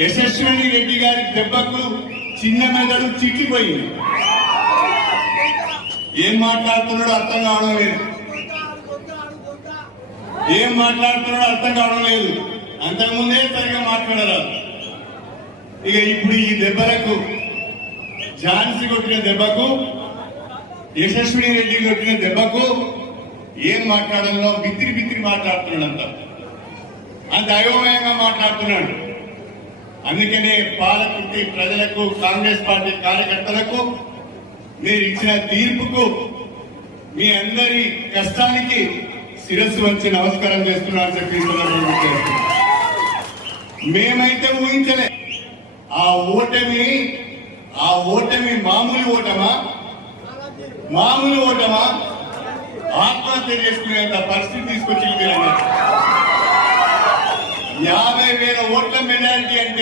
యశస్విని రెడ్డి గారి దెబ్బకు చిన్న మెదడు చిట్లిపోయింది. ఏం మాట్లాడుతున్నాడో అర్థం కావడం లేదు. ఏం మాట్లాడుతున్నాడో అర్థం కావడం లేదు. అంతకుముందే సరిగా మాట్లాడరాదు. ఇక ఇప్పుడు ఈ దెబ్బలకు, ఝాన్సీ కొట్టిన దెబ్బకు, యశస్విని రెడ్డి కొట్టిన దెబ్బకు ఏం మాట్లాడాలో బిత్తిరి బిత్తిరి మాట్లాడుతున్నాడు. అంత అయోమయంగా మాట్లాడుతున్నాడు. అందుకనే పాలకుర్తి ప్రజలకు, కాంగ్రెస్ పార్టీ కార్యకర్తలకు మీరు ఇచ్చిన తీర్పుకు, మీ అందరి కష్టానికి శిరస్సు వంచి నమస్కారం చేస్తున్నారని చెప్పి మేమైతే ఊహించలే. ఆ ఓటమి మామూలు ఓటమా? మామూలు ఓటమా? ఆత్మహత్య చేసుకునేంత పరిస్థితి తీసుకొచ్చింది. 50,000 ఓట్ల మెజారిటీ అంటే